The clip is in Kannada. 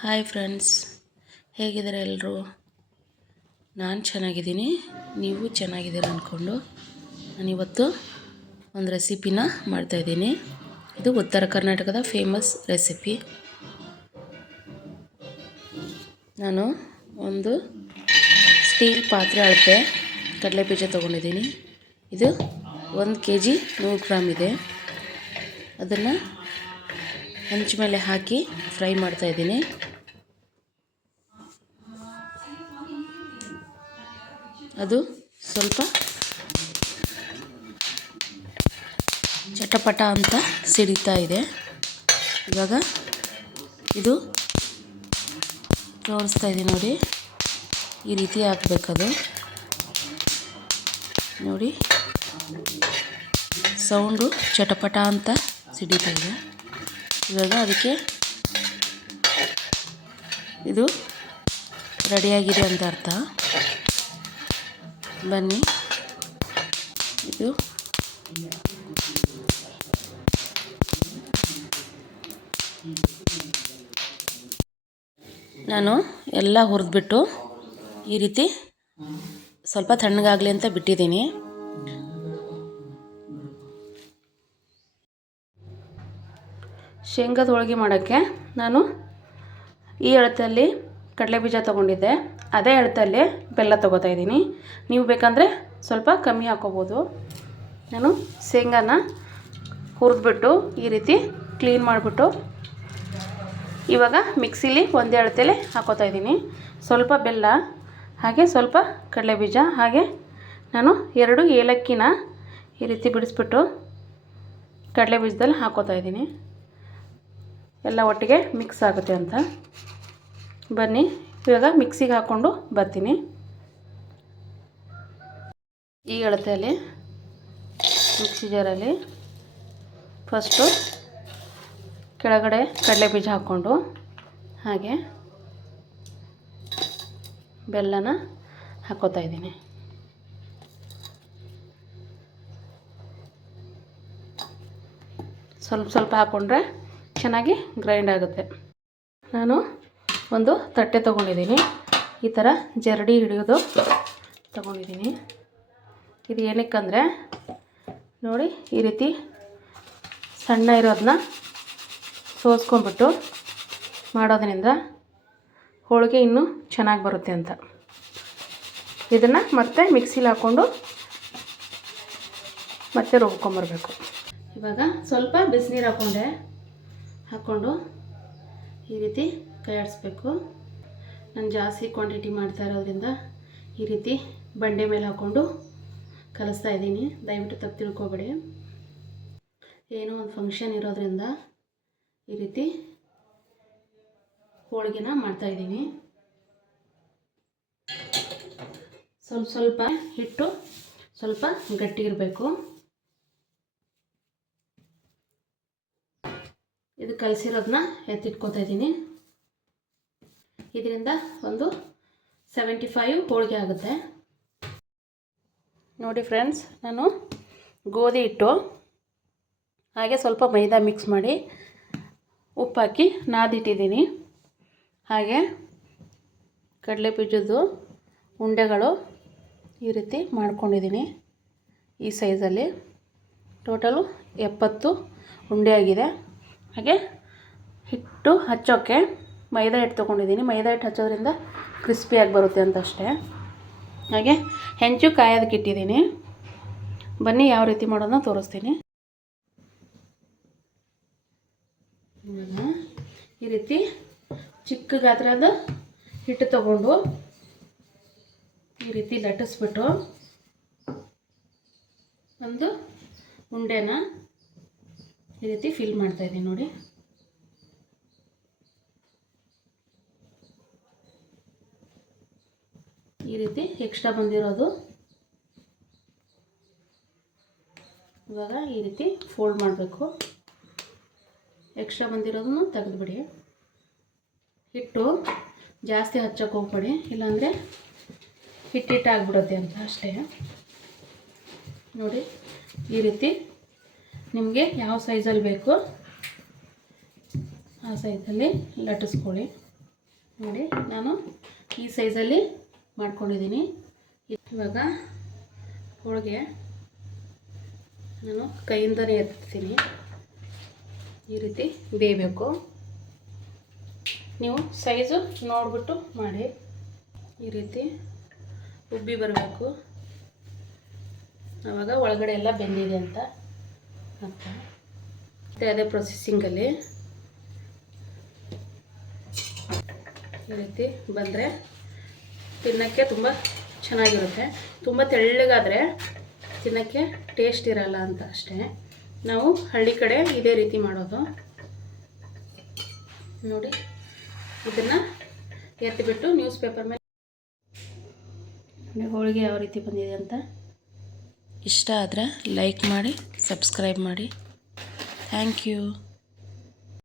ಹಾಯ್ ಫ್ರೆಂಡ್ಸ್ ಹೇಗಿದ್ದಾರೆ ಎಲ್ಲರೂ ನಾನು ಚೆನ್ನಾಗಿದ್ದೀನಿ. ನೀವು ಚೆನ್ನಾಗಿದ್ದೀರ ಅಂದ್ಕೊಂಡು ನಾನಿವತ್ತು ಒಂದು ರೆಸಿಪಿನ ಮಾಡ್ತಾಯಿದ್ದೀನಿ ಇದು ಉತ್ತರ ಕರ್ನಾಟಕದ ಫೇಮಸ್ ರೆಸಿಪಿ ನಾನು ಒಂದು ಸ್ಟೀಲ್ ಪಾತ್ರೆ ಅಳತೆ ಕಡಲೆ ಬೀಜ ತೊಗೊಂಡಿದ್ದೀನಿ. ಇದು ಒಂದು ಕೆ ಜಿ ನೂರು ಗ್ರಾಮ್ ಇದೆ. ಅದನ್ನು ಹಂಚು ಮೇಲೆ ಹಾಕಿ ಫ್ರೈ ಮಾಡ್ತಾಯಿದ್ದೀನಿ ಅದು ಸ್ವಲ್ಪ ಚಟಪಟ ಅಂತ ಸಿಡಿತಾ ಇದೆ. ಇವಾಗ ಇದು ತೋರಿಸ್ತಾ ಇದೆ ನೋಡಿ. ಈ ರೀತಿ ಹಾಕ್ಬೇಕದು. ನೋಡಿ. ಸೌಂಡು ಚಟಪಟ ಅಂತ ಸಿಡಿತಾ ಇದೆ. ಇವಾಗ ಅದಕ್ಕೆ? ಇದು ರೆಡಿಯಾಗಿದೆ ಅಂತ ಅರ್ಥ. ಬನ್ನಿ. ಇದು ನಾನು ಎಲ್ಲ ಹುರಿದ್ಬಿಟ್ಟು ಈ ರೀತಿ ಸ್ವಲ್ಪ ತಣ್ಣಗಾಗಲಿ ಅಂತ ಬಿಟ್ಟಿದ್ದೀನಿ. ಶೇಂಗಾದ ಹೋಳಿಗೆ ಮಾಡೋಕ್ಕೆ ನಾನು ಈ ಅಳತೆಯಲ್ಲಿ ಕಡಲೆ ಬೀಜ ತೊಗೊಂಡಿದ್ದೆ. ಅದೇ ಅಳತೆಯಲ್ಲಿ ಬೆಲ್ಲ ತೊಗೋತಾ ಇದ್ದೀನಿ. ನೀವು ಬೇಕಂದರೆ ಸ್ವಲ್ಪ ಕಮ್ಮಿ ಹಾಕೋಬೋದು. ನಾನು ಶೇಂಗಾನ ಹುರಿದ್ಬಿಟ್ಟು ಈ ರೀತಿ ಕ್ಲೀನ್ ಮಾಡಿಬಿಟ್ಟು ಇವಾಗ ಮಿಕ್ಸಿಲಿ ಒಂದೇ ಅಳತೆಯಲ್ಲಿ ಹಾಕೋತಾ ಇದ್ದೀನಿ. ಸ್ವಲ್ಪ ಬೆಲ್ಲ, ಹಾಗೆ ಸ್ವಲ್ಪ ಕಡಲೆ ಬೀಜ, ಹಾಗೆ ನಾನು ಎರಡು ಏಲಕ್ಕಿನ ಈ ರೀತಿ ಬಿಡಿಸ್ಬಿಟ್ಟು ಕಡಲೆ ಬೀಜದಲ್ಲಿ ಹಾಕೋತಾ ಇದ್ದೀನಿ. ಎಲ್ಲ ಒಟ್ಟಿಗೆ ಮಿಕ್ಸ್ ಆಗುತ್ತೆ ಅಂತ. ಬನ್ನಿ, ಇವಾಗ ಮಿಕ್ಸಿಗೆ ಹಾಕ್ಕೊಂಡು ಬರ್ತೀನಿ. ಈ ಅಳತೆಯಲ್ಲಿ ಮಿಕ್ಸಿ ಜಾರಲ್ಲಿ ಫಸ್ಟು ಕೆಳಗಡೆ ಕಡಲೆ ಬೀಜ ಹಾಕ್ಕೊಂಡು, ಹಾಗೆ ಬೆಲ್ಲನ ಹಾಕೋತಾ ಇದ್ದೀನಿ. ಸ್ವಲ್ಪ ಸ್ವಲ್ಪ ಹಾಕ್ಕೊಂಡ್ರೆ ಚೆನ್ನಾಗಿ ಗ್ರೈಂಡ್ ಆಗುತ್ತೆ. ನಾನು ಒಂದು ತಟ್ಟೆ ತೊಗೊಂಡಿದ್ದೀನಿ. ಈ ಥರ ಜರಡಿ ಹಿಡಿಯೋದು ತೊಗೊಂಡಿದ್ದೀನಿ. ಇದು ಏನಕ್ಕಂದರೆ ನೋಡಿ ಈ ರೀತಿ ಸಣ್ಣ ಇರೋದನ್ನ ಸೋಸ್ಕೊಂಡ್ಬಿಟ್ಟು ಮಾಡೋದ್ರಿಂದ ಹೋಳಿಗೆ ಇನ್ನೂ ಚೆನ್ನಾಗಿ ಬರುತ್ತೆ ಅಂತ. ಇದನ್ನು ಮತ್ತೆ ಮಿಕ್ಸಿಲಿ ಹಾಕ್ಕೊಂಡು ಮತ್ತೆ ರುಬ್ಕೊಂಬರ್ಬೇಕು ಇವಾಗ ಸ್ವಲ್ಪ ಬಿಸಿನೀರು ಹಾಕ್ಕೊಂಡೆ. ಹಾಕ್ಕೊಂಡು ಈ ರೀತಿ ಕೈ ಆಡಿಸ್ಬೇಕು ನಾನು ಜಾಸ್ತಿ ಕ್ವಾಂಟಿಟಿ ಮಾಡ್ತಾ ಇರೋದ್ರಿಂದ ಈ ರೀತಿ ಬಂಡೆ ಮೇಲೆ ಹಾಕ್ಕೊಂಡು ಕಲಿಸ್ತಾ ಇದ್ದೀನಿ. ದಯವಿಟ್ಟು ತಪ್ಪು ತಿಳ್ಕೊಬೇಡಿ. ಏನೋ ಒಂದು ಫಂಕ್ಷನ್ ಇರೋದ್ರಿಂದ ಈ ರೀತಿ ಹೋಳಿಗೆನ ಮಾಡ್ತಾಯಿದ್ದೀನಿ ಸ್ವಲ್ಪ ಸ್ವಲ್ಪ ಹಿಟ್ಟು ಸ್ವಲ್ಪ ಗಟ್ಟಿಗಿರಬೇಕು ಇದು ಕಲಸಿರೋದನ್ನ ಎತ್ತಿಟ್ಕೊತಾ ಇದ್ದೀನಿ. ಇದರಿಂದ ಒಂದು ಸೆವೆಂಟಿ ಫೈವ್ ಹೋಳಿಗೆ ಆಗುತ್ತೆ. ನೋಡಿ ಫ್ರೆಂಡ್ಸ್ ನಾನು ಗೋಧಿ ಹಿಟ್ಟು, ಹಾಗೆ ಸ್ವಲ್ಪ ಮೈದಾ ಮಿಕ್ಸ್ ಮಾಡಿ ಉಪ್ಪು ಹಾಕಿ ನಾದಿಟ್ಟಿದ್ದೀನಿ. ಹಾಗೆ ಕಡಲೆ ಬೀಜದ್ದು ಉಂಡೆಗಳು ಈ ರೀತಿ ಮಾಡ್ಕೊಂಡಿದ್ದೀನಿ ಈ ಸೈಜಲ್ಲಿ ಟೋಟಲು ಎಪ್ಪತ್ತು ಉಂಡೆ ಆಗಿದೆ. ಹಾಗೆ ಹಿಟ್ಟು ಹಚ್ಚೋಕ್ಕೆ ಮೈದಾ ಹಿಟ್ಟು ತೊಗೊಂಡಿದ್ದೀನಿ. ಮೈದಾ ಹಿಟ್ಟು ಹಚ್ಚೋದ್ರಿಂದ ಕ್ರಿಸ್ಪಿಯಾಗಿ ಬರುತ್ತೆ ಅಂತ ಅಷ್ಟೇ. ಹಾಗೆ ಹೆಂಚು ಕಾಯೋದಕ್ಕೆ ಇಟ್ಟಿದ್ದೀನಿ. ಬನ್ನಿ ಯಾವ ರೀತಿ ಮಾಡೋದನ್ನ ತೋರಿಸ್ತೀನಿ. ಈ ರೀತಿ ಚಿಕ್ಕ ಗಾತ್ರದ ಹಿಟ್ಟು ತಗೊಂಡು ಈ ರೀತಿ ಲಟ್ಟಿಸ್ಬಿಟ್ಟು ಒಂದು ಉಂಡೆನ ಈ ರೀತಿ ಫಿಲ್ ಮಾಡ್ತಾಯಿದ್ದೀನಿ ನೋಡಿ. ಈ ರೀತಿ ಎಕ್ಸ್ಟ್ರಾ ಬಂದಿರೋದು. ಇವಾಗ ಈ ರೀತಿ ಫೋಲ್ಡ್ ಮಾಡಬೇಕು. ಎಕ್ಸ್ಟ್ರಾ ಬಂದಿರೋದನ್ನು ತೆಗೆದುಬಿಡಿ. ಹಿಟ್ಟು ಜಾಸ್ತಿ ಹಚ್ಚಕ್ಕೆ ಹೋಗ್ಬೇಡಿ, ಇಲ್ಲಾಂದರೆ ಹಿಟ್ಟಿಟ್ಟಾಗ್ಬಿಡುತ್ತೆ ಅಂತ ಅಷ್ಟೇ. ನೋಡಿ, ಈ ರೀತಿ ನಿಮಗೆ ಯಾವ ಸೈಜಲ್ಲಿ ಬೇಕು? ಆ ಸೈಜಲ್ಲಿ ಲಟ್ಟಿಸ್ಕೊಳ್ಳಿ. ನೋಡಿ, ನಾನು ಈ ಸೈಜಲ್ಲಿ ಮಾಡ್ಕೊಂಡಿದ್ದೀನಿ. ಇವಾಗ ಹೋಳಿಗೆ ನಾನು ಕೈಯಿಂದನೇ ಎತ್ತೀನಿ ಈ ರೀತಿ ಬೇಯಬೇಕು. ನೀವು ಸೈಜು ನೋಡಿಬಿಟ್ಟು ಮಾಡಿ. ಈ ರೀತಿ ಉಬ್ಬಿ ಬರಬೇಕು. ಆವಾಗ ಒಳಗಡೆ ಎಲ್ಲ ಬೆಂದಿದೆ ಅಂತ. ಮತ್ತು ಅದೇ ಪ್ರೊಸೆಸಿಂಗಲ್ಲಿ ಈ ರೀತಿ ಬಂದರೆ ತಿನ್ನೋಕ್ಕೆ ತುಂಬ ಚೆನ್ನಾಗಿರುತ್ತೆ. ತುಂಬ ತೆಳ್ಳಗಾದರೆ ತಿನ್ನೋಕ್ಕೆ ಟೇಸ್ಟ್ ಇರಲ್ಲ ಅಂತ ಅಷ್ಟೇ. ನಾವು ಹಳ್ಳಿ ಕಡೆ ಇದೇ ರೀತಿ ಮಾಡೋದು. ನೋಡಿ, ಇದನ್ನು ಎತ್ತಿಬಿಟ್ಟು ನ್ಯೂಸ್ ಪೇಪರ್ ಮೇಲೆ ಹೋಳಿಗೆ ಯಾವ ರೀತಿ ಬಂದಿದೆ ಅಂತ? ಇಷ್ಟ ಆದರೆ ಲೈಕ್ ಮಾಡಿ ಸಬ್ಸ್ಕ್ರೈಬ್ ಮಾಡಿ. Thank you